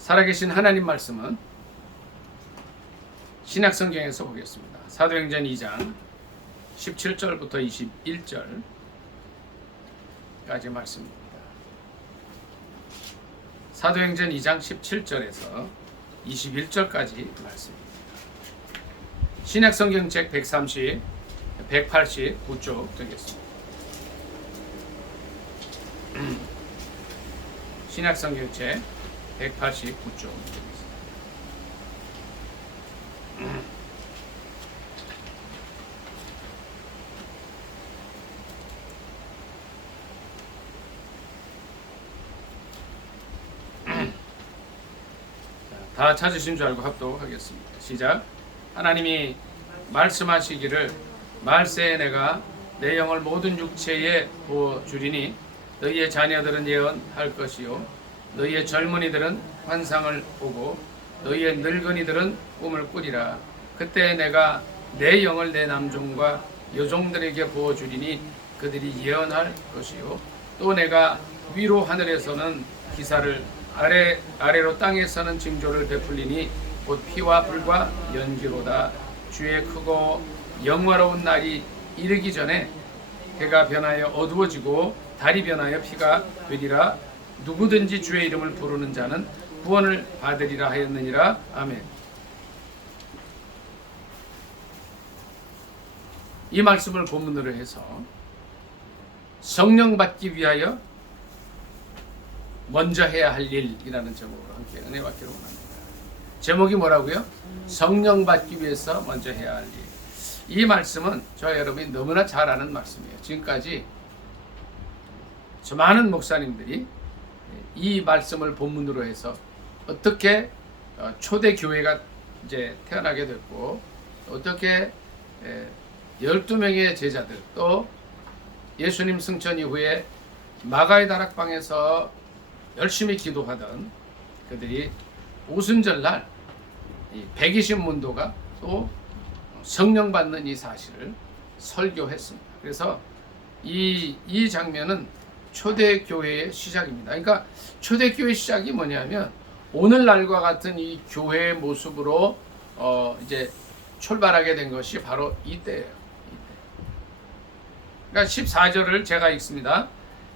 살아계신 하나님 말씀은 신약성경에서 보겠습니다. 사도행전 2장 17절부터 21절까지 말씀입니다. 사도행전 2장 17절에서 21절까지 말씀입니다. 신약성경 책 189쪽 되겠습니다. 신약성경 책 189쪽 되겠습니다. 다 찾으신 줄 알고 합독하겠습니다. 시작. 하나님이 말씀하시기를 말세에 내가 내 영을 모든 육체에 부어주리니 너희의 자녀들은 예언할 것이요 너희의 젊은이들은 환상을 보고 너희의 늙은이들은 꿈을 꾸리라. 그때 내가 내 영을 내 남종과 여종들에게 부어주리니 그들이 예언할 것이요 또 내가 위로 하늘에서는 기사를 아래로 땅에서는 징조를 베풀리니 곧 피와 불과 연기로다. 주의 크고 영화로운 날이 이르기 전에 해가 변하여 어두워지고 달이 변하여 피가 되리라. 누구든지 주의 이름을 부르는 자는 구원을 받으리라 하였느니라. 아멘. 이 말씀을 본문으로 해서 성령 받기 위하여 먼저 해야 할 일이라는 제목으로 함께 은혜 받기를 원합니다. 제목이 뭐라고요? 성령 받기 위해서 먼저 해야 할 일. 이 말씀은 저와 여러분이 너무나 잘 아는 말씀이에요. 지금까지 많은 목사님들이 이 말씀을 본문으로 해서 어떻게 초대 교회가 이제 태어나게 됐고 어떻게 12명의 제자들 또 예수님 승천 이후에 마가의 다락방에서 열심히 기도하던 그들이 오순절날 120문도가 또 성령 받는 이 사실을 설교했습니다. 그래서 이 장면은 초대교회의 시작입니다. 그러니까 초대교회 시작이 뭐냐면 오늘날과 같은 이 교회의 모습으로 이제 출발하게 된 것이 바로 이때예요. 그러니까 14절을 제가 읽습니다.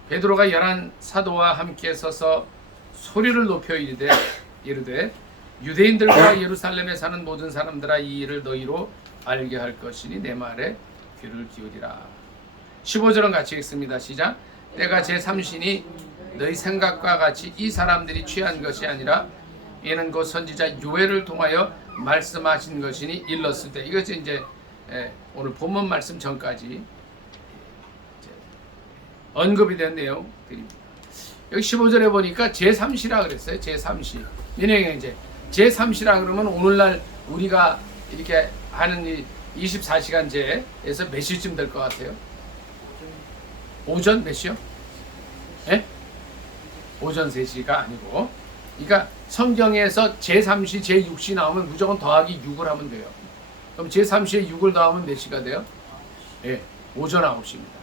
베드로가 11 사도와 함께 서서 소리를 높여 이르되 유대인들과 예루살렘에 사는 모든 사람들아 이 일을 너희로 알게 할 것이니 내 말에 귀를 기울이라. 15절은 같이 읽습니다. 시작. 때가 제3시니 너희 생각과 같이 이 사람들이 취한 것이 아니라 이는 곧 선지자 요엘을 통하여 말씀하신 것이니 일렀을 때. 이것이 이제 오늘 본문 말씀 전까지 언급이 된 내용들입니다. 여기 15절에 보니까 제3시라 그랬어요. 제3시. 왜냐하면 이제 제3시라 그러면 오늘날 우리가 이렇게 하는 이 24시간제에서 몇 시쯤 될 것 같아요? 오전 몇 시요? 예? 오전 3시가 아니고, 그러니까 성경에서 제3시, 제6시 나오면 무조건 더하기 6을 하면 돼요. 그럼 제3시에 6을 더하면 몇 시가 돼요? 예, 오전 9시입니다.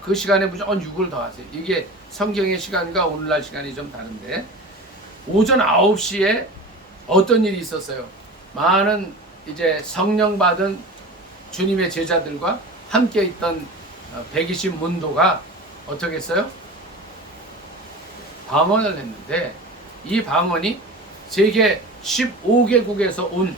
그 시간에 무조건 6을 더하세요. 이게 성경의 시간과 오늘날 시간이 좀 다른데, 오전 9시에 어떤 일이 있었어요? 많은 이제 성령 받은 주님의 제자들과 함께 있던 120문도가 어떻게 했어요? 방언을 했는데 이 방언이 세계 15개국에서 온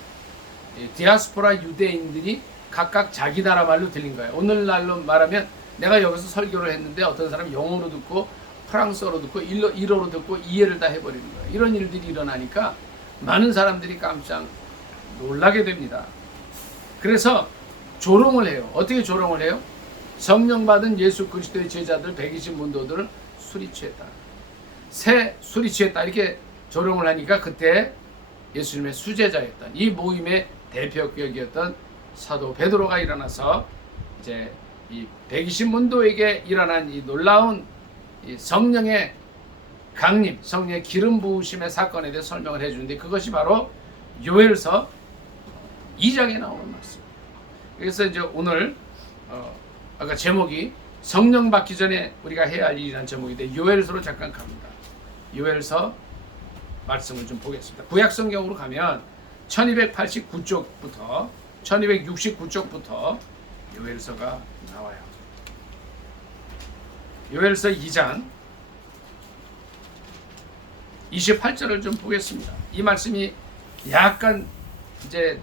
디아스포라 유대인들이 각각 자기 나라 말로 들린 거예요. 오늘날로 말하면 내가 여기서 설교를 했는데 어떤 사람이 영어로 듣고 프랑스어로 듣고 일어로 듣고 이해를 다 해버리는 거예요. 이런 일들이 일어나니까 많은 사람들이 깜짝 놀라게 됩니다. 그래서 조롱을 해요. 어떻게 조롱을 해요? 성령 받은 예수 그리스도의 제자들 120문도들을 술이 취했다. 술이 취했다. 이렇게 조롱을 하니까 그때 예수님의 수제자였던 이 모임의 대표격이었던 사도 베드로가 일어나서 이제 이 120문도에게 일어난 이 놀라운 이 성령의 강림, 성령의 기름 부으심의 사건에 대해 설명을 해주는데 그것이 바로 요엘서 2장에 나오는 말씀. 그래서 이제 오늘 아까 제목이 성령 받기 전에 우리가 해야 할 일이라는 제목인데 요엘서로 잠깐 갑니다. 요엘서 말씀을 좀 보겠습니다. 구약 성경으로 가면 1289쪽부터 1269쪽부터 요엘서가 나와요. 요엘서 2장 28절을 좀 보겠습니다. 이 말씀이 약간 이제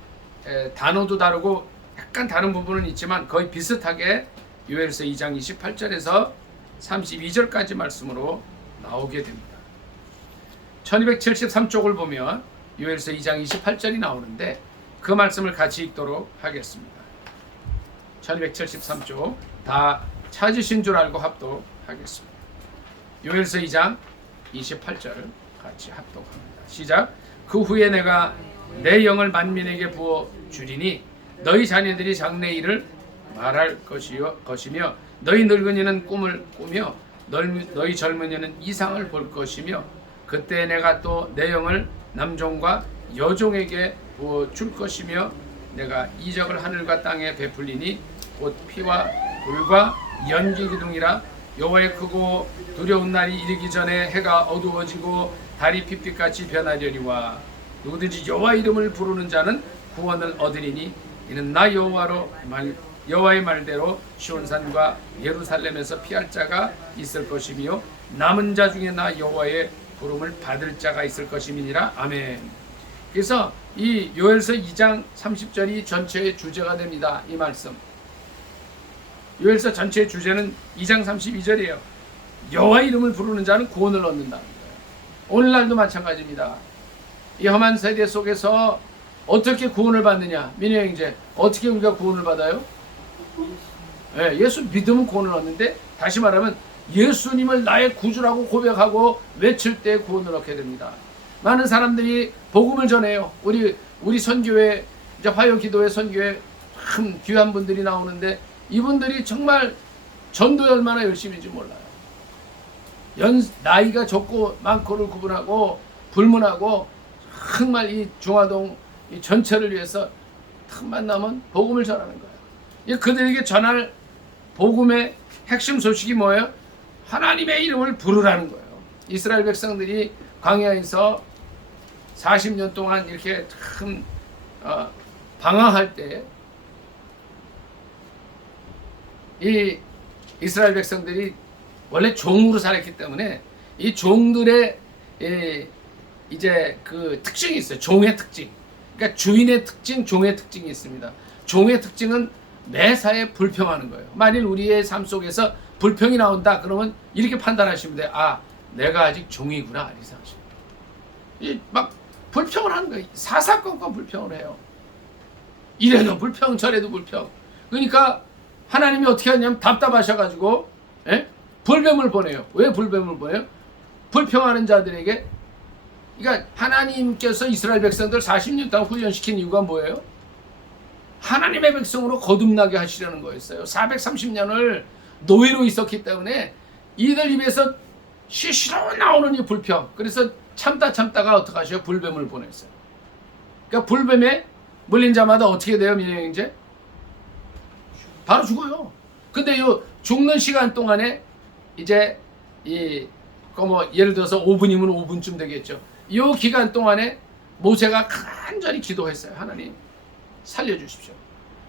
단어도 다르고 약간 다른 부분은 있지만 거의 비슷하게 요엘서 2장 28절에서 32절까지 말씀으로 나오게 됩니다. 1273쪽을 보면 요엘서 2장 28절이 나오는데 그 말씀을 같이 읽도록 하겠습니다. 1273쪽 다 찾으신 줄 알고 합독하겠습니다. 요엘서 2장 28절 같이 합독합니다. 시작. 그 후에 내가 내 영을 만민에게 부어 주리니 너희 자녀들이 장래일을 말할 것이며 너희 늙은이는 꿈을 꾸며 너희 젊은이는 이상을 볼 것이며 그때 내가 또 내 영을 남종과 여종에게 부어 줄 것이며 내가 이적을 하늘과 땅에 베풀리니 곧 피와 불과 연기 기둥이라 여호와의 크고 두려운 날이 이르기 전에 해가 어두워지고 달이 핏빛같이 변하려니와 누구든지 여호와 이름을 부르는 자는 구원을 얻으리니 이는 나 여호와의 말대로 시온산과 예루살렘에서 피할 자가 있을 것이며 남은 자 중에 나 여호와의 부름을 받을 자가 있을 것임이니라. 아멘. 그래서 이 요엘서 2장 30절이 전체의 주제가 됩니다. 이 말씀. 요엘서 전체의 주제는 2장 32절이에요. 여호와 이름을 부르는 자는 구원을 얻는다는 거예요. 오늘날도 마찬가지입니다. 이 험한 세대 속에서 어떻게 구원을 받느냐? 민혜 형제, 어떻게 우리가 구원을 받아요? 네, 예수 믿으면 구원을 얻는데, 다시 말하면 예수님을 나의 구주라고 고백하고 외칠 때 구원을 얻게 됩니다. 많은 사람들이 복음을 전해요. 우리 선교회, 이제 화요기도회 선교회 참 귀한 분들이 나오는데 이분들이 정말 전도에 얼마나 열심인지 몰라요. 나이가 적고 많고를 구분하고 불문하고 정말 이 중화동 이 전체를 위해서 틈만 나면 복음을 전하는 거예요. 그들에게 전할 복음의 핵심 소식이 뭐예요? 하나님의 이름을 부르라는 거예요. 이스라엘 백성들이 광야에서 40년 동안 이렇게 참 방황할 때 이 이스라엘 백성들이 원래 종으로 살았기 때문에 이 종들의 이제 그 특징이 있어요. 종의 특징. 그러니까 주인의 특징, 종의 특징이 있습니다. 종의 특징은 매사에 불평하는 거예요. 만일 우리의 삶 속에서 불평이 나온다 그러면 이렇게 판단하시면 돼요. 아, 내가 아직 종이구나. 이렇게 막 불평을 하는 거예요. 사사건건 불평을 해요. 이래도 불평, 저래도 불평. 그러니까 하나님이 어떻게 하냐면 답답하셔가지고 불뱀을 보내요. 왜 불뱀을 보내요? 불평하는 자들에게. 그러니까 하나님께서 이스라엘 백성들 40년 동안 훈련시킨 이유가 뭐예요? 하나님의 백성으로 거듭나게 하시려는 거였어요. 430년을 노예로 있었기 때문에 이들 입에서 시시로 나오는 이 불평. 그래서 참다가 어떻게 하셔요? 불뱀을 보냈어요. 그러니까 불뱀에 물린 자마다 어떻게 돼요? 민영형제? 바로 죽어요. 근데 요 죽는 시간 동안에 이제 예를 들어서 5분이면 5분쯤 되겠죠. 요 기간 동안에 모세가 간절히 기도했어요. 하나님 살려주십시오.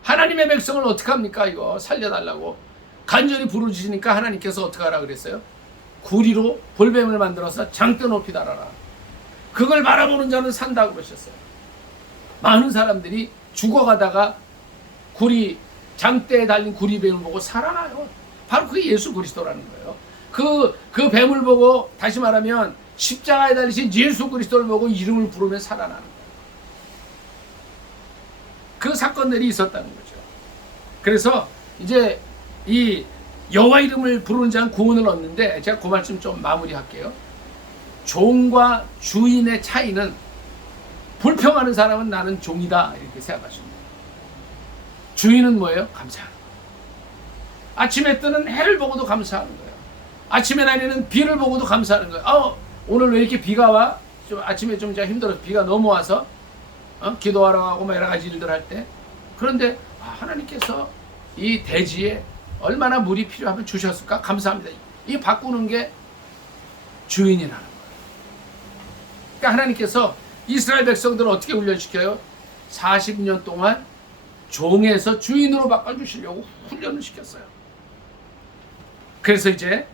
하나님의 백성을 어떻게 합니까? 이거 살려달라고 간절히 부르짖으니까 하나님께서 어떻게 하라 그랬어요? 구리로 볼뱀을 만들어서 장대 높이 달아라. 그걸 바라보는 자는 산다고 그러셨어요. 많은 사람들이 죽어가다가 장대에 달린 구리뱀을 보고 살아나요. 바로 그게 예수 그리스도라는 거예요. 그 뱀을 보고, 다시 말하면 십자가에 달리신 예수 그리스도를 보고 이름을 부르며 살아나는 거예요. 그 사건들이 있었다는 거죠. 그래서 이제 이 여호와 이름을 부르는 자는 구원을 얻는데, 제가 그 말씀 좀 마무리할게요. 종과 주인의 차이는, 불평하는 사람은 나는 종이다 이렇게 생각하십니다. 주인은 뭐예요? 감사하는 거예요. 아침에 뜨는 해를 보고도 감사하는 거예요. 아침에 내리는 비를 보고도 감사하는 거예요. 오늘 왜 이렇게 비가 와? 좀 아침에 좀 제가 힘들어서 비가 너무 와서 기도하러 가고 뭐 여러 가지 일들 할 때, 그런데 하나님께서 이 대지에 얼마나 물이 필요하면 주셨을까? 감사합니다. 이 바꾸는 게 주인이라는 거예요. 그러니까 하나님께서 이스라엘 백성들을 어떻게 훈련시켜요? 40년 동안 종에서 주인으로 바꿔주시려고 훈련을 시켰어요. 그래서 이제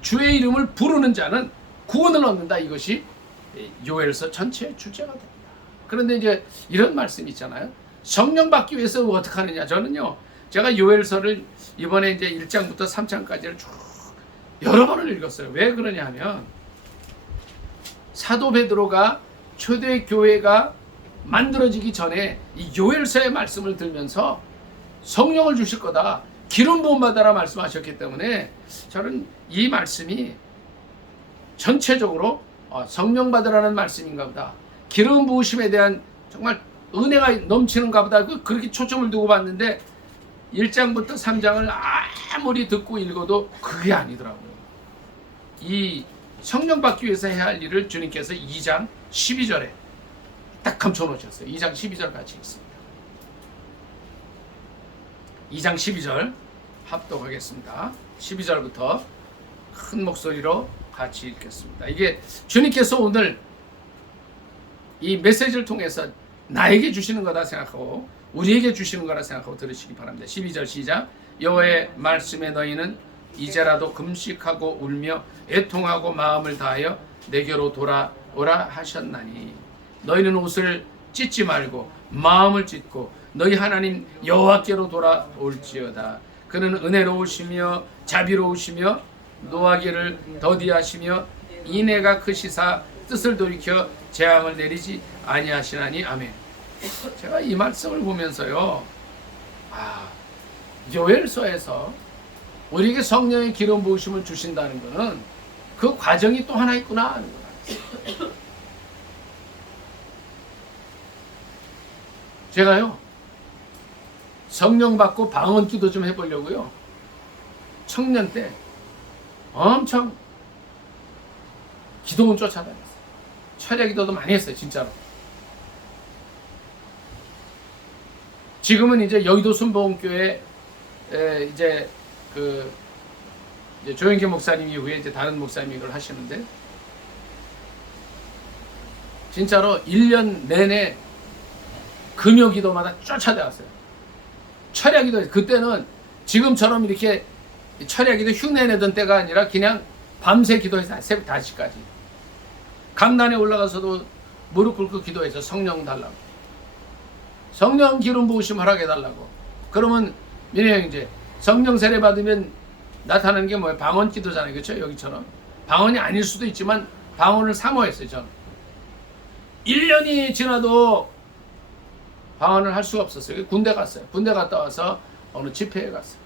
주의 이름을 부르는 자는 구원을 얻는다. 이것이 요엘서 전체의 주제가 됩니다. 그런데 이제 이런 말씀이 있잖아요. 성령 받기 위해서 어떻게 하느냐. 저는요, 제가 요엘서를 이번에 이제 1장부터 3장까지를 쭉 여러 번을 읽었어요. 왜 그러냐 하면 사도 베드로가 초대 교회가 만들어지기 전에 이 요엘서의 말씀을 들면서 성령을 주실 거다, 기름 부음 받아라 말씀하셨기 때문에 저는 이 말씀이 전체적으로 성령 받으라는 말씀인가 보다, 기름 부으심에 대한 정말 은혜가 넘치는가 보다, 그렇게 초점을 두고 봤는데 1장부터 3장을 아무리 듣고 읽어도 그게 아니더라고요. 이 성령 받기 위해서 해야 할 일을 주님께서 2장 12절에 딱 감춰놓으셨어요. 2장 12절 같이 읽습니다. 2장 12절 합독하겠습니다. 12절부터 큰 목소리로 같이 읽겠습니다. 이게 주님께서 오늘 이 메시지를 통해서 나에게 주시는 거다 생각하고 우리에게 주시는 거라 생각하고 들으시기 바랍니다. 12절 시작. 여호와의 말씀에 너희는 이제라도 금식하고 울며 애통하고 마음을 다하여 내게로 돌아오라 하셨나니 너희는 옷을 찢지 말고 마음을 찢고 너희 하나님 여호와께로 돌아올지어다. 그는 은혜로우시며 자비로우시며 노하기를 더디하시며 인애가 크시사 뜻을 돌이켜 재앙을 내리지 아니하시나니. 아멘. 제가 이 말씀을 보면서요, 요엘서에서 우리에게 성령의 기름 부으심을 주신다는 것은 그 과정이 또 하나 있구나 하는 거예요. 제가요, 성령 받고 방언 기도 좀 해보려고요, 청년 때 엄청 기도문 쫓아다녔어요. 철야 기도도 많이 했어요, 진짜로. 지금은 이제 여의도 순복음교회 이제 이제 조영기 목사님 이후에 이제 다른 목사님이 이걸 하시는데, 진짜로 1년 내내 금요 기도마다 쫓아다녔어요. 철야 기도, 그때는 지금처럼 이렇게 철야 기도 흉내 내던 때가 아니라 그냥 밤새 기도해서 새벽 5시까지. 강단에 올라가서도 무릎 꿇고 기도해서 성령 달라고. 성령 기름 부으심 허락해 달라고. 그러면 민혜 형제, 성령 세례 받으면 나타나는 게 뭐예요? 방언 기도잖아요. 그렇죠? 여기처럼. 방언이 아닐 수도 있지만 방언을 사모했어요, 저는. 1년이 지나도 방언을 할 수가 없었어요. 군대 갔어요. 군대 갔다 와서 어느 집회에 갔어요.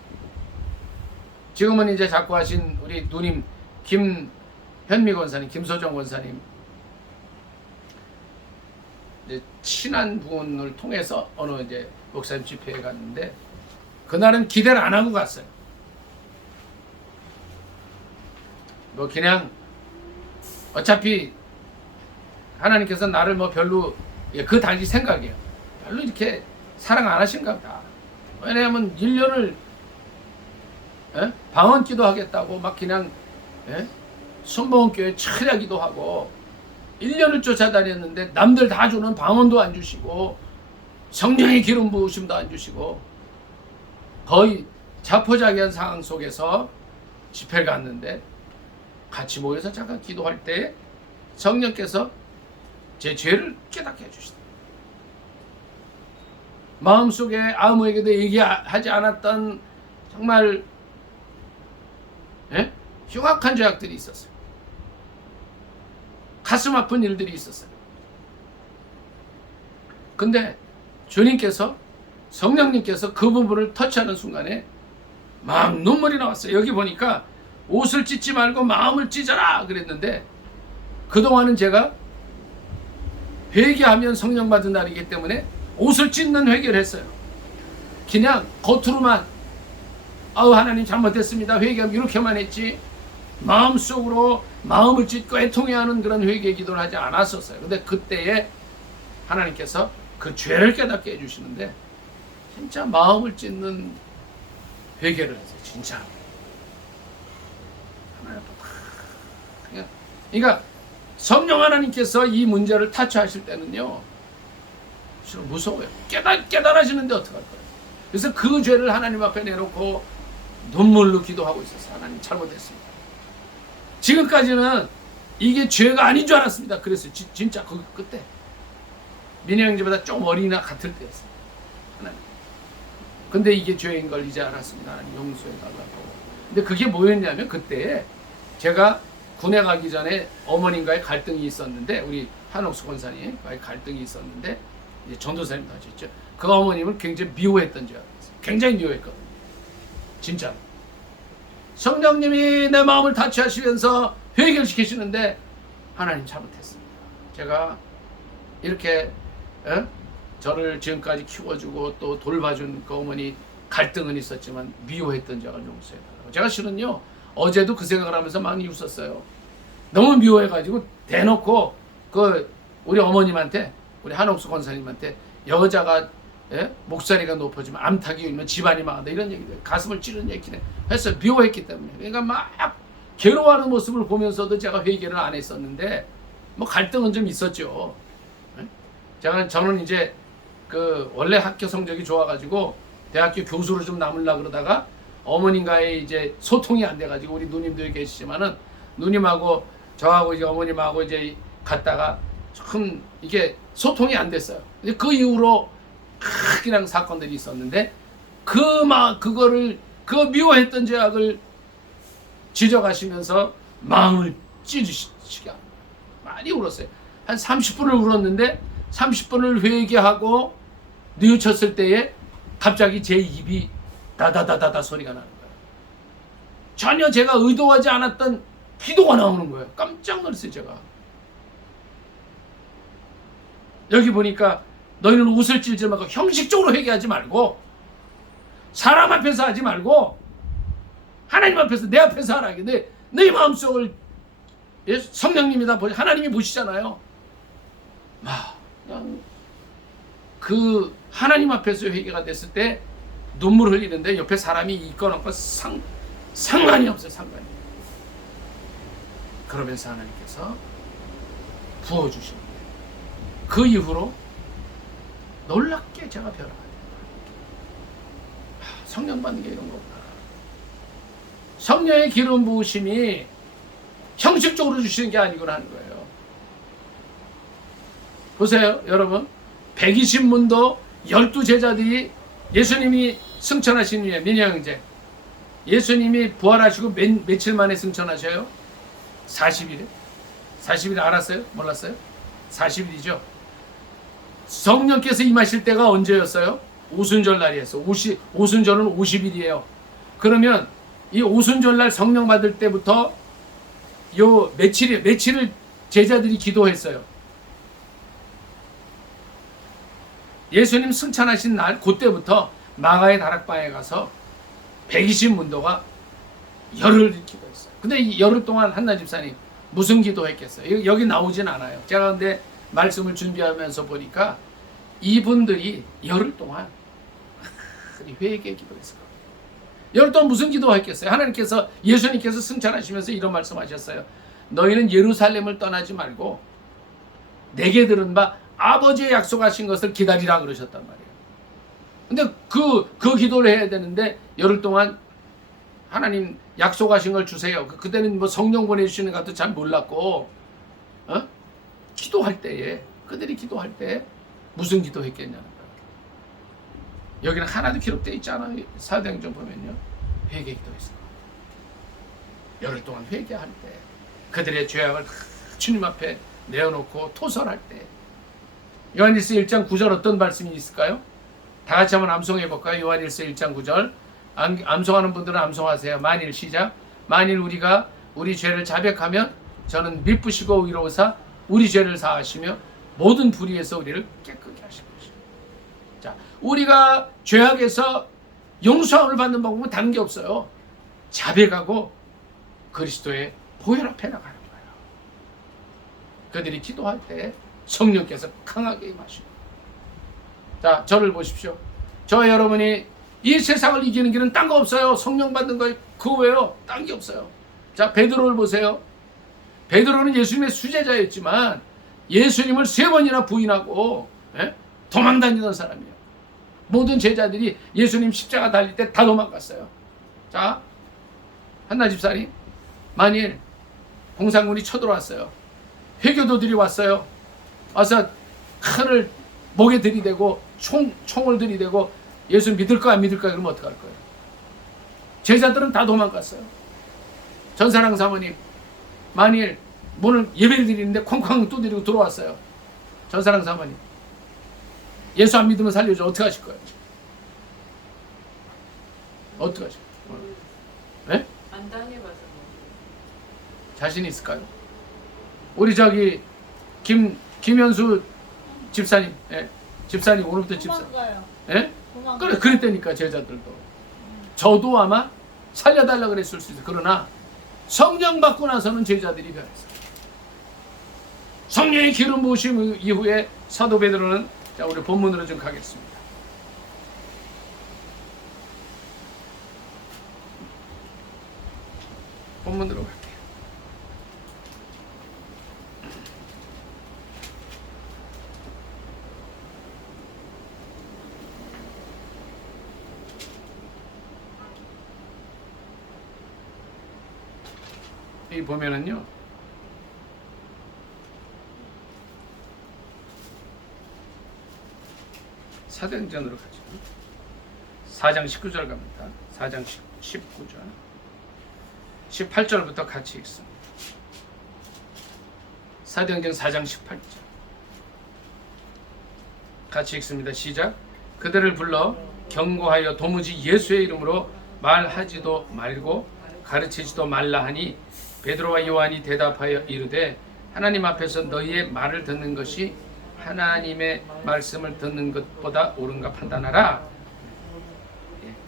지금은 이제 자꾸 하신 우리 누님 김현미 권사님, 김소정 권사님 이제 친한 분을 통해서 어느 이제 목사님 집회에 갔는데, 그날은 기대를 안 하고 갔어요. 뭐 그냥 어차피 하나님께서 나를 뭐 별로, 그 당시 생각이에요, 별로 이렇게 사랑 안 하신가 보다. 왜냐하면 1년을 방언 기도하겠다고 막 그냥 순복음교회 철야 기도하고 1년을 쫓아다녔는데 남들 다 주는 방언도 안 주시고 성령의 기름 부으심도 안 주시고 거의 자포자기한 상황 속에서 집회를 갔는데, 같이 모여서 잠깐 기도할 때 성령께서 제 죄를 깨닫게 해주시다. 마음속에 아무에게도 얘기하지 않았던 정말 흉악한 죄악들이 있었어요. 가슴 아픈 일들이 있었어요. 근데 주님께서, 성령님께서 그 부분을 터치하는 순간에 막 눈물이 나왔어요. 여기 보니까 옷을 찢지 말고 마음을 찢어라 그랬는데, 그동안은 제가 회개하면 성령 받은 날이기 때문에 옷을 찢는 회개를 했어요. 그냥 겉으로만 하나님 잘못했습니다, 회개하면 이렇게만 했지, 마음속으로 마음을 찢고 애통해야 하는 그런 회개 기도를 하지 않았었어요. 근데 그때에 하나님께서 그 죄를 깨닫게 해주시는데, 진짜 마음을 찢는 회개를 했어요. 진짜 하나님 그러니까 성령 하나님께서 이 문제를 타치하실 때는요, 무서워요. 깨달아지는데 어떡할 거예요. 그래서 그 죄를 하나님 앞에 내놓고 눈물로 기도하고 있었어요. 하나님 잘못했습니다. 지금까지는 이게 죄가 아닌 줄 알았습니다. 그랬어요. 진짜 그때 민혜 형제보다 좀 어리나 같을 때였어요. 하나님. 근데 이게 죄인 걸 이제 알았습니다. 하나님 용서해 달라고. 근데 그게 뭐였냐면 그때 제가 군에 가기 전에 어머님과의 갈등이 있었는데, 우리 한옥수 권사님과의 갈등이 있었는데, 이제 전도사님 하셨죠. 그 어머님을 굉장히 미워했던 줄 알았어요. 굉장히 미워했거든요. 진짜로. 성령님이 내 마음을 다치하시면서 해결시키시는데 하나님 잘못했습니다. 제가 이렇게 저를 지금까지 키워주고 또 돌봐준 그 어머니 갈등은 있었지만 미워했던 자가 용서해달라고. 제가 실은요, 어제도 그 생각을 하면서 많이 웃었어요. 너무 미워해가지고 대놓고 그 우리 어머님한테, 우리 한옥수 권사님한테 여자가 목소리가 높아지면 암탉이 울면 집안이 망한다 이런 얘기들, 가슴을 찌르는 얘기를 했어요. 미워했기 때문에. 그러니까 막 괴로워하는 모습을 보면서도 제가 회개를 안 했었는데 뭐 갈등은 좀 있었죠. 저는 이제 그 원래 학교 성적이 좋아가지고 대학교 교수로 좀 남으려 그러다가 어머님과의 이제 소통이 안 돼가지고, 우리 누님도 계시지만은 누님하고 저하고 이제 어머님하고 이제 갔다가 참 이게 소통이 안 됐어요. 그 이후로 크기랑 사건들이 있었는데 그거를 그 미워했던 죄악을 지적하시면서 마음을 찢으시게 합니다. 많이 울었어요. 한 30분을 울었는데 30분을 회개하고 뉘우쳤을 때에 갑자기 제 입이 다다다다다 소리가 나는 거예요. 전혀 제가 의도하지 않았던 기도가 나오는 거예요. 깜짝 놀랐어요, 제가. 여기 보니까 너희는 옷을 찢지 말고 형식적으로 회개하지 말고 사람 앞에서 하지 말고 하나님 앞에서, 내 앞에서 하라. 내 마음속을 성령님이 다 하나님이 보시잖아요. 그냥 그 하나님 앞에서 회개가 됐을 때 눈물 흘리는데 옆에 사람이 있거나 상관이 없어요. 상관이. 그러면서 하나님께서 부어주시는 거예요. 그 이후로 놀랍게 제가 변화가 돼요. 성령 받는 게 이런 거구나. 성령의 기름 부으심이 형식적으로 주시는 게 아니구나 하는 거예요. 보세요, 여러분. 120문도 12제자들이 예수님이 승천하신 후에, 민희 형제, 예수님이 부활하시고 며칠 만에 승천하셔요? 40일에? 40일 알았어요? 몰랐어요? 40일이죠. 성령께서 임하실 때가 언제였어요? 오순절 날이었어요. 오순절은 50일이에요. 그러면 이 오순절 날 성령 받을 때부터 요 며칠을 제자들이 기도했어요. 예수님 승천하신 날 그때부터 마가의 다락방에 가서 120문도가 열흘 기도했어요. 근데 이 열흘 동안 한나 집사님 무슨 기도했겠어요? 여기 나오진 않아요. 제가 근데 말씀을 준비하면서 보니까 이분들이 열흘 동안 회개 기도했어요. 열흘 동안 무슨 기도했겠어요? 하나님께서, 예수님께서 승천하시면서 이런 말씀하셨어요. 너희는 예루살렘을 떠나지 말고 내게 들은 바 아버지의 약속하신 것을 기다리라 그러셨단 말이에요. 근데 그 기도를 해야 되는데 열흘 동안 하나님 약속하신 걸 주세요. 그때는 뭐 성령 보내주시는 것도 잘 몰랐고, 기도할 때에, 그들이 기도할 때 무슨 기도했겠냐는 거예요. 여기는 하나도 기록되어 있지 않아요. 사도행전 보면요, 회개 기도했어요. 열흘 동안 회개할 때, 그들의 죄악을 주님 앞에 내어놓고 토설할 때. 요한일서 1장 9절 어떤 말씀이 있을까요? 다 같이 한번 암송해 볼까요? 요한일서 1장 9절. 암송하는 분들은 암송하세요. 만일 시작. 만일 우리가 우리 죄를 자백하면 저는 미쁘시고 의로우사 우리 죄를 사하시며 모든 불의에서 우리를 깨끗게 하실 것입니다. 자, 우리가 죄악에서 용서함을 받는 방법은 다른 게 없어요. 자백하고 그리스도의 보혈 앞에 나가는 거예요. 그들이 기도할 때 성령께서 강하게 임하시고. 자, 저를 보십시오. 저 여러분이 이 세상을 이기는 길은 딴 거 없어요. 성령 받는 거 그거 왜요? 딴 게 없어요. 자, 베드로를 보세요. 베드로는 예수님의 수제자였지만 예수님을 3번이나 부인하고 도망다니던 사람이에요. 모든 제자들이 예수님 십자가 달릴 때 다 도망갔어요. 자, 한나 집사님, 만일 공산군이 쳐들어왔어요. 회교도들이 왔어요. 와서 칼을 목에 들이대고 총을 들이대고 예수 믿을까 안 믿을까 그러면 어떡할 거예요? 제자들은 다 도망갔어요. 전사랑 사모님, 만일 문을 예배를 드리는데 쾅쾅 두드리고 들어왔어요. 전사랑 사모님, 예수 안 믿으면 살려줘. 어떻게 하실 거예요? 어떻게 하실 거예요? 네? 안 당해봐서 자신 있을까요? 우리 저기 김현수 집사님, 집사님 오늘부터 집사. 도망가요. 예? 도망가요. 그래 그랬다니까 제자들도. 저도 아마 살려달라 그랬을 수 있어요. 그러나 성령 받고 나서는 제자들이 변했어요. 성령의 기름 부으심 이후에 사도 베드로는, 자 우리 본문으로 좀 가겠습니다. 본문으로 갈게요. 여기 보면은요, 사도행전으로 가죠. 4장 19절 갑니다. 4장 19절 18절부터 같이 읽습니다. 사도행전 4장 18절 같이 읽습니다. 시작. 그들을 불러 경고하여 도무지 예수의 이름으로 말하지도 말고 가르치지도 말라 하니 베드로와 요한이 대답하여 이르되 하나님 앞에서 너희의 말을 듣는 것이 하나님의 말씀을 듣는 것보다 옳은가 판단하라.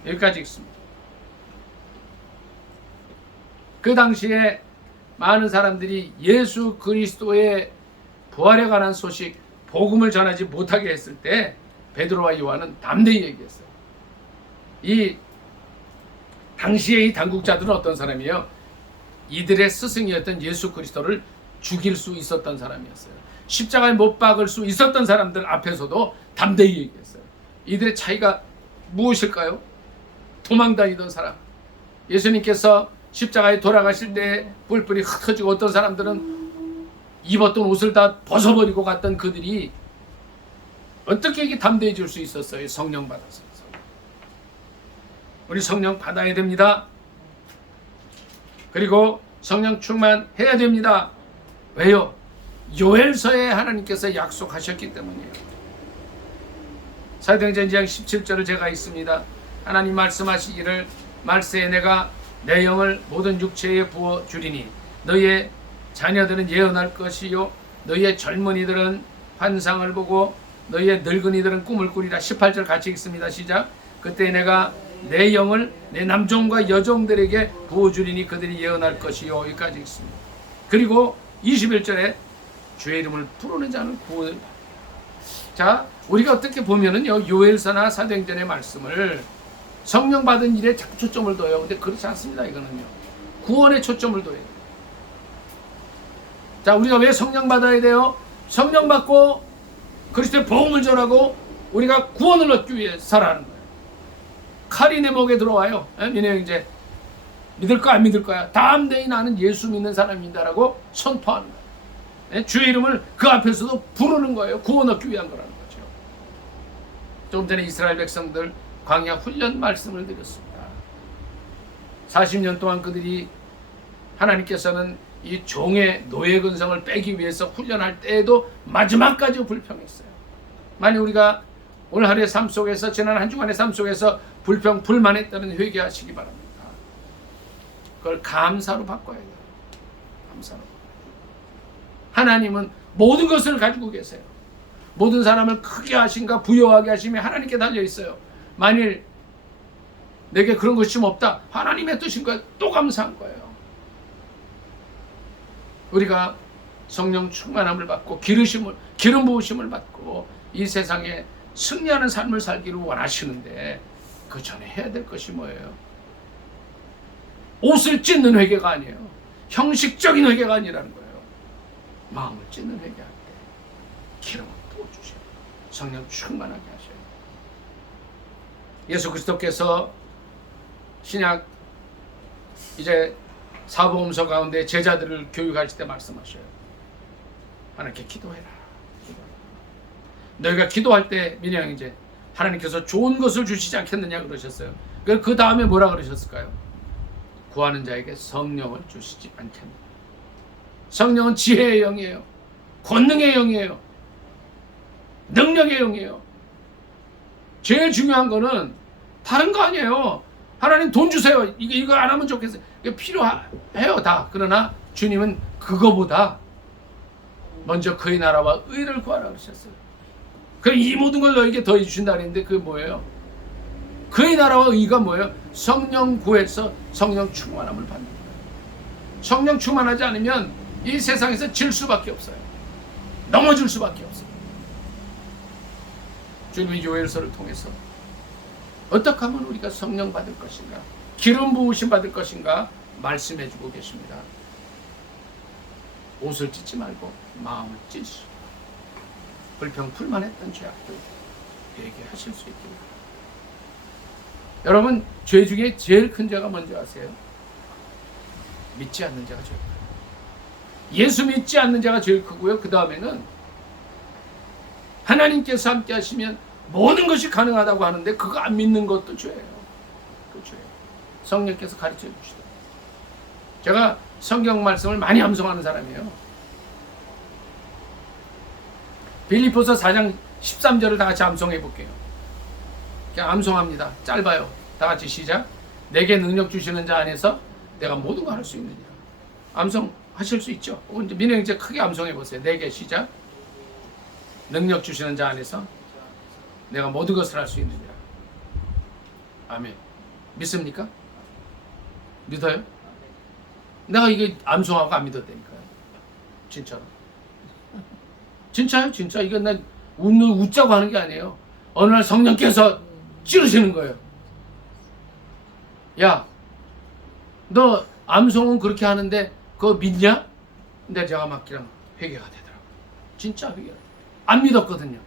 여기까지 읽습니다. 그 당시에 많은 사람들이 예수 그리스도의 부활에 관한 소식, 복음을 전하지 못하게 했을 때 베드로와 요한은 담대히 얘기했어요. 이 당시에 이 당국자들은 어떤 사람이에요? 이들의 스승이었던 예수 그리스도를 죽일 수 있었던 사람이었어요. 십자가에 못 박을 수 있었던 사람들 앞에서도 담대히 얘기했어요. 이들의 차이가 무엇일까요? 도망다니던 사람. 예수님께서 십자가에 돌아가실 때 뿔뿔이 흩어지고 어떤 사람들은 입었던 옷을 다 벗어버리고 갔던 그들이 어떻게 이게 담대해질 수 있었어요? 성령 받아서. 우리 성령 받아야 됩니다. 그리고 성령 충만해야 됩니다. 왜요? 요엘서에 하나님께서 약속하셨기 때문이에요. 사도행전 2장 17절을 제가 읽습니다. 하나님 말씀하시기를 말세에 내가 내 영을 모든 육체에 부어주리니 너희의 자녀들은 예언할 것이요 너희의 젊은이들은 환상을 보고 너희의 늙은이들은 꿈을 꾸리라. 18절 같이 읽습니다. 시작. 그때 내가 내 영을 내 남종과 여종들에게 부어주리니 그들이 예언할 것이요. 여기까지 읽습니다. 그리고 21절에 주의 이름을 부르는 자는 구원을 받는다. 자, 우리가 어떻게 보면은요, 요엘서나 사도행전의 말씀을 성령 받은 일에 자꾸 초점을 둬요. 근데 그렇지 않습니다. 이거는요, 구원에 초점을 둬야 돼요. 자, 우리가 왜 성령 받아야 돼요? 성령 받고 그리스도의 복음을 전하고 우리가 구원을 얻기 위해 살아가는 거예요. 칼이 내 목에 들어와요. 니네 이제 믿을 거야 안 믿을 거야? 담대히 나는 예수 믿는 사람이다라고 선포하는 거예요. 주의 이름을 그 앞에서도 부르는 거예요. 구원 얻기 위한 거라는 거죠. 조금 전에 이스라엘 백성들 광야 훈련 말씀을 드렸습니다. 40년 동안 그들이 하나님께서는 이 종의 노예 근성을 빼기 위해서 훈련할 때에도 마지막까지 불평했어요. 만약 우리가 오늘 하루의 삶 속에서, 지난 한 주간의 삶 속에서 불만했다면 회개하시기 바랍니다. 그걸 감사로 바꿔야 돼요. 감사로. 하나님은 모든 것을 가지고 계세요. 모든 사람을 크게 하신가 부여하게 하심이 하나님께 달려 있어요. 만일 내게 그런 것이 없다, 하나님의 뜻인 거예요. 또 감사한 거예요. 우리가 성령 충만함을 받고 기름 부으심을 받고 이 세상에 승리하는 삶을 살기를 원하시는데 그 전에 해야 될 것이 뭐예요? 옷을 찢는 회개가 아니에요. 형식적인 회개가 아니라는 거예요. 마음을 찢는 회개할 때 기름을 부어주셔요. 성령 충만하게 하셔요. 예수 그리스도께서 신약 이제 사복음서 가운데 제자들을 교육할 때 말씀하셔요. 하나님께 기도해라. 너희가 기도할 때 민희 형제 하나님께서 좋은 것을 주시지 않겠느냐 그러셨어요. 그 다음에 뭐라 그러셨을까요? 구하는 자에게 성령을 주시지 않겠느냐. 성령은 지혜의 영이에요. 권능의 영이에요. 능력의 영이에요. 제일 중요한 거는 다른 거 아니에요. 하나님 돈 주세요. 이거 안 하면 좋겠어요. 이게 필요해요 다. 그러나 주님은 그거보다 먼저 그의 나라와 의를 구하라 그러셨어요. 그럼 이 모든 걸 너에게 더해 주신다 그랬는데 그게 뭐예요? 그의 나라와 의가 뭐예요? 성령 구해서 성령 충만함을 받는 거예요. 성령 충만하지 않으면 이 세상에서 질 수밖에 없어요. 넘어질 수밖에 없어요. 주님이 요엘서를 통해서 어떻게 하면 우리가 성령 받을 것인가, 기름 부으심 받을 것인가 말씀해 주고 계십니다. 옷을 찢지 말고 마음을 찢으시고 불평불만했던 죄악도 회개하실 수 있게 합니다. 여러분, 죄 중에 제일 큰 죄가 뭔지 아세요? 믿지 않는 죄가 제일 커요. 예수 믿지 않는 죄가 제일 크고요. 그 다음에는 하나님께서 함께 하시면 모든 것이 가능하다고 하는데 그거 안 믿는 것도 죄예요. 그 죄예요. 성령께서 가르쳐 주시더라고요. 제가 성경 말씀을 많이 암송하는 사람이에요. 빌립보서 4장 13절을 다 같이 암송해 볼게요. 그냥 암송합니다. 짧아요. 다 같이 시작. 내게 능력 주시는 자 안에서 내가 모든 걸 할 수 있느냐. 암송하실 수 있죠. 이제 민혜 이제 크게 암송해 보세요. 내게 시작. 능력 주시는 자 안에서 내가 모든 것을 할 수 있느냐. 아멘. 믿습니까? 믿어요? 내가 이게 암송하고 안 믿었다니까요. 진짜로. 진짜요? 진짜. 이건 난 웃자고 하는 게 아니에요. 어느 날 성령께서 찌르시는 거예요. 야, 너 암송은 그렇게 하는데 그거 믿냐? 근데 제가 막 그냥 회개가 되더라고요. 진짜 회개가. 안 믿었거든요.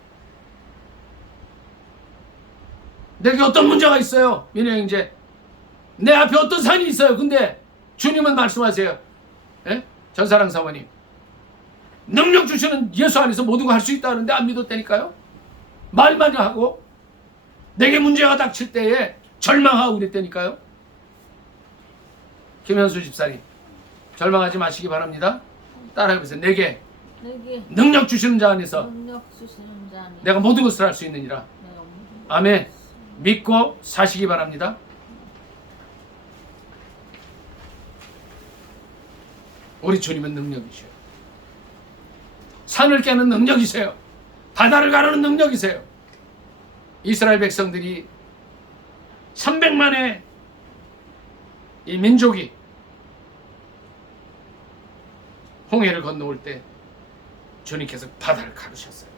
내게 어떤 문제가 있어요. 민혜 형제. 내 앞에 어떤 산이 있어요. 근데 주님은 말씀하세요. 예? 전사랑 사모님. 능력 주시는 예수 안에서 모든 거 할 수 있다는데 안 믿었다니까요. 말만 하고 내게 문제가 닥칠 때에 절망하고 그랬다니까요. 김현수 집사님, 절망하지 마시기 바랍니다. 따라해보세요. 내게 능력 주시는 자 안에서 내가 모든 것을 할 수 있느니라. 아멘. 믿고 사시기 바랍니다. 우리 주님은 능력이셔요. 산을 깨는 능력이세요. 바다를 가르는 능력이세요. 이스라엘 백성들이 300만의 이 민족이 홍해를 건너올 때 주님께서 바다를 가르셨어요.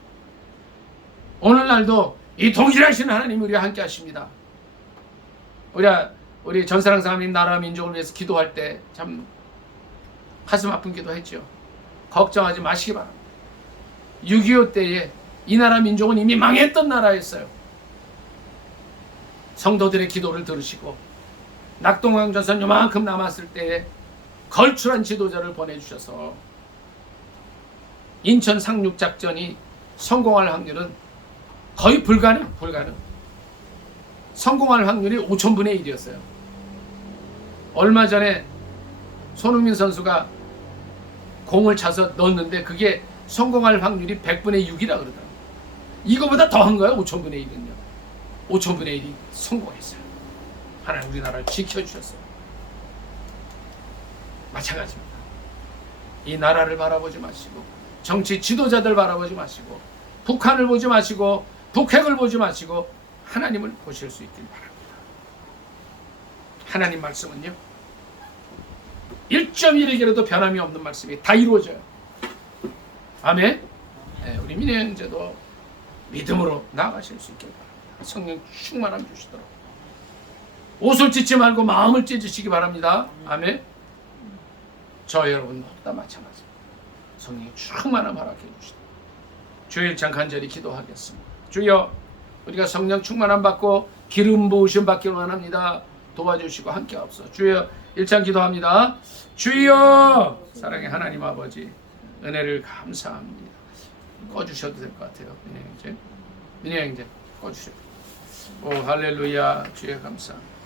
오늘날도 이 동일하신 하나님이 우리와 함께 하십니다. 우리 전사랑 사람님 나라 민족을 위해서 기도할 때 참 가슴 아픈 기도했죠. 걱정하지 마시기 바랍니다. 6.25 때에 이 나라 민족은 이미 망했던 나라였어요. 성도들의 기도를 들으시고 낙동강전선 요만큼 남았을 때에 걸출한 지도자를 보내주셔서 인천 상륙작전이 성공할 확률은 거의 불가능. 성공할 확률이 5000분의 1이었어요. 얼마 전에 손흥민 선수가 공을 차서 넣었는데 그게 성공할 확률이 100분의 6이라 그러더라고요. 이거보다 더한 거예요. 5000분의 1은요. 5000분의 1이 성공했어요. 하나님 우리나라를 지켜주셨어요. 마찬가지입니다. 이 나라를 바라보지 마시고 정치 지도자들 바라보지 마시고 북한을 보지 마시고 북핵을 보지 마시고 하나님을 보실 수 있길 바랍니다. 하나님 말씀은요 1.1에게라도 변함이 없는 말씀이 다 이루어져요. 아멘. 네, 우리 민혜 형제도 믿음으로 나아가실 수 있길 바랍니다. 성령 충만함 주시도록 옷을 찢지 말고 마음을 찢으시기 바랍니다. 아멘. 저 여러분 모두 다 마찬가지입니다. 성령이 충만함 허락해 주시다. 주여 일장 간절히 기도하겠습니다. 주여 우리가 성령 충만함 받고 기름 부으심 받기를 원합니다. 도와주시고 함께 하옵소서. 주여 일장 기도합니다. 주여 사랑의 하나님 아버지 은혜를 감사합니다. 꺼주셔도 될 것 같아요. 민혜 형제 꺼주셔도. 오 할렐루야. 주여 감사합니다.